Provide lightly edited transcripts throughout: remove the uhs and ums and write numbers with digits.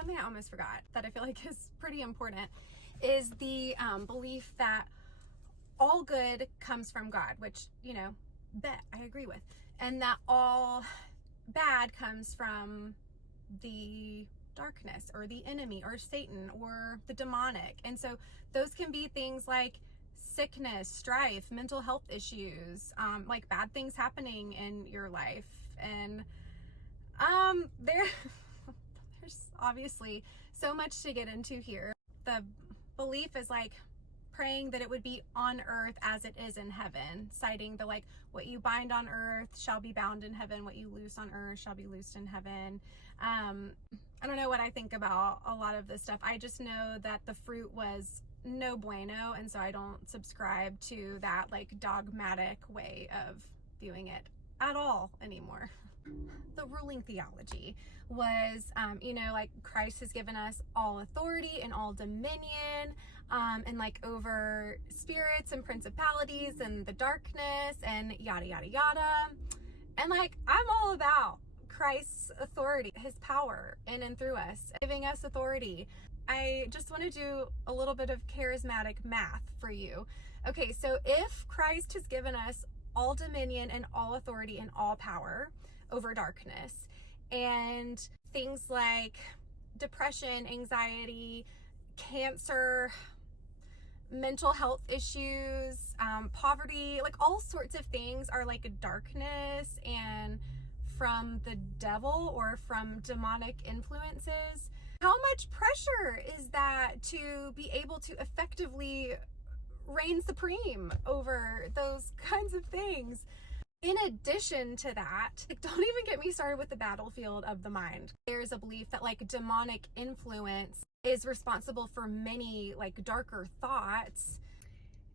something I almost forgot that I feel like is pretty important is the belief that all good comes from God, which, bet I agree with, and that all bad comes from the darkness or the enemy or Satan or the demonic. And so those can be things like sickness, strife, mental health issues, like bad things happening in your life. And there's obviously so much to get into here. The belief is like praying that it would be on earth as it is in heaven, citing the like, what you bind on earth shall be bound in heaven, what you loose on earth shall be loosed in heaven. I don't know what I think about a lot of this stuff. I just know that the fruit was no bueno, and so I don't subscribe to that like dogmatic way of viewing it at all anymore. The ruling theology was, like Christ has given us all authority and all dominion, and like over spirits and principalities and the darkness and yada, yada, yada. And like, I'm all about Christ's authority, his power in and through us, giving us authority. I just want to do a little bit of charismatic math for you. Okay, so if Christ has given us all dominion and all authority and all power over darkness, and things like depression, anxiety, cancer, mental health issues, poverty, like all sorts of things are like darkness and from the devil or from demonic influences. How much pressure is that to be able to effectively reign supreme over those kinds of things? In addition to that, don't even get me started with the battlefield of the mind. There's a belief that like demonic influence is responsible for many like darker thoughts.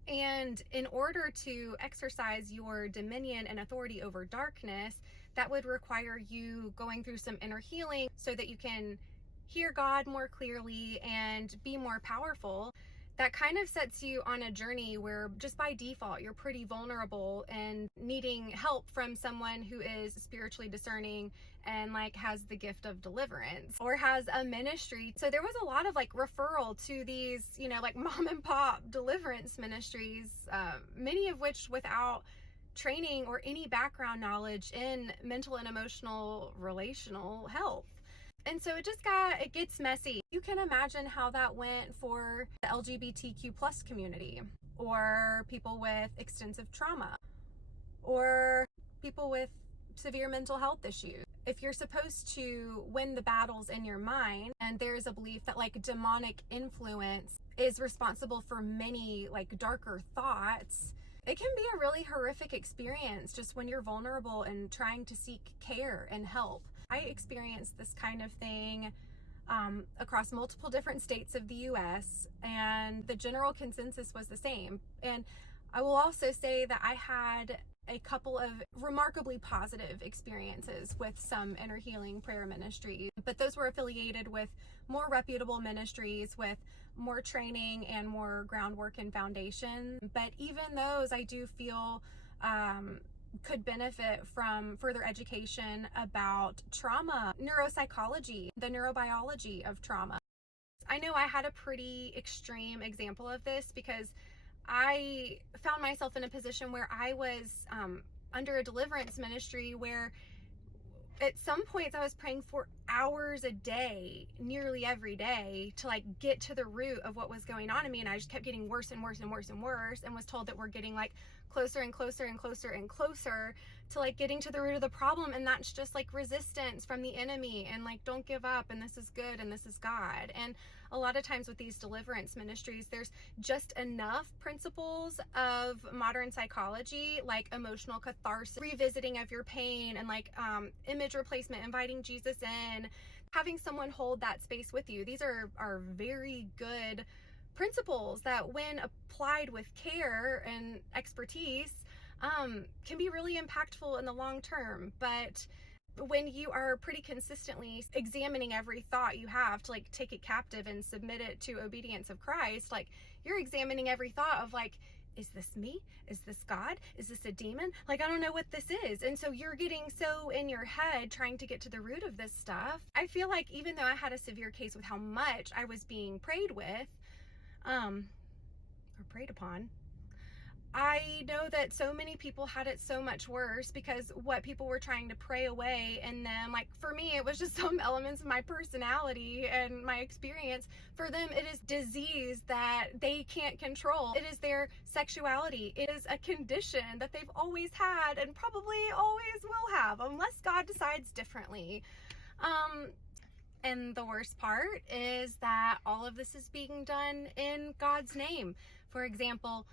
And in order to exercise your dominion and authority over darkness, that would require you going through some inner healing so that you can hear God more clearly and be more powerful. That kind of sets you on a journey where just by default, you're pretty vulnerable and needing help from someone who is spiritually discerning and like has the gift of deliverance or has a ministry. So there was a lot of like referral to these, like mom and pop deliverance ministries, many of which without training or any background knowledge in mental and emotional relational health. And so it gets messy. You can imagine how that went for the LGBTQ plus community, or people with extensive trauma, or people with severe mental health issues. If you're supposed to win the battles in your mind, and there's a belief that like demonic influence is responsible for many like darker thoughts, it can be a really horrific experience just when you're vulnerable and trying to seek care and help. I experienced this kind of thing across multiple different states of the US, and the general consensus was the same. And I will also say that I had a couple of remarkably positive experiences with some inner healing prayer ministries, but those were affiliated with more reputable ministries with more training and more groundwork and foundation. But even those I do feel could benefit from further education about trauma, neuropsychology, the neurobiology of trauma. I know I had a pretty extreme example of this because I found myself in a position where I was under a deliverance ministry where at some points I was praying for hours a day, nearly every day, to like get to the root of what was going on in me. And I just kept getting worse and worse and worse and worse, and was told that we're getting like closer and closer and closer and closer to like getting to the root of the problem. And that's just like resistance from the enemy, and like, don't give up, and this is good, and this is God. And a lot of times with these deliverance ministries, there's just enough principles of modern psychology, like emotional catharsis, revisiting of your pain, and like image replacement, inviting Jesus in, having someone hold that space with you. These are very good principles that, when applied with care and expertise, can be really impactful in the long term. But when you are pretty consistently examining every thought you have to like take it captive and submit it to obedience of Christ, like you're examining every thought of like, is this me? Is this God? Is this a demon? Like, I don't know what this is. And so you're getting so in your head trying to get to the root of this stuff. I feel like even though I had a severe case with how much I was being prayed with, or preyed upon, I know that so many people had it so much worse because what people were trying to pray away in them, like for me, it was just some elements of my personality and my experience. For them, it is disease that they can't control. It is their sexuality. It is a condition that they've always had and probably always will have, unless God decides differently. And the worst part is that all of this is being done in God's name. For example,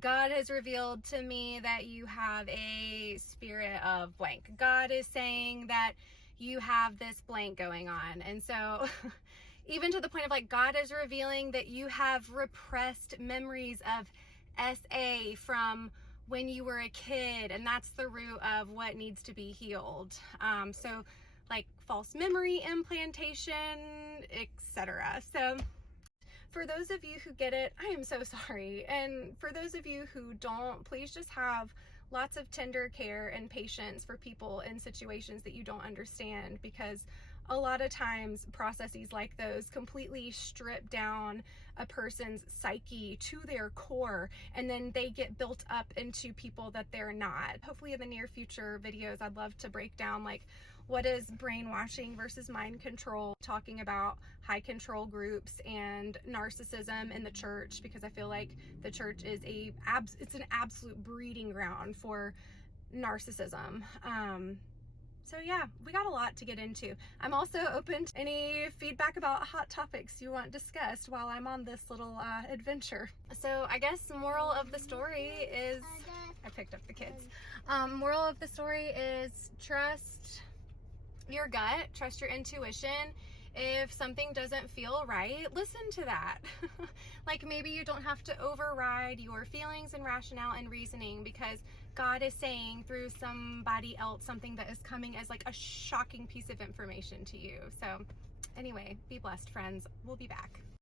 God has revealed to me that you have a spirit of blank. God is saying that you have this blank going on. And so even to the point of like, God is revealing that you have repressed memories of SA from when you were a kid. And that's the root of what needs to be healed. So like false memory implantation, etc. So for those of you who get it, I am so sorry. And for those of you who don't, please just have lots of tender care and patience for people in situations that you don't understand, because a lot of times processes like those completely strip down a person's psyche to their core, and then they get built up into people that they're not. Hopefully in the near future videos, I'd love to break down like what is brainwashing versus mind control, talking about high control groups and narcissism in the church, because I feel like the church is it's an absolute breeding ground for narcissism. So yeah, we got a lot to get into. I'm also open to any feedback about hot topics you want discussed while I'm on this little adventure. So I guess the moral of the story is, I picked up the kids. Moral of the story is trust your gut, trust your intuition. If something doesn't feel right, listen to that. Like maybe you don't have to override your feelings and rationale and reasoning because God is saying through somebody else something that is coming as like a shocking piece of information to you. So anyway, be blessed, friends. We'll be back.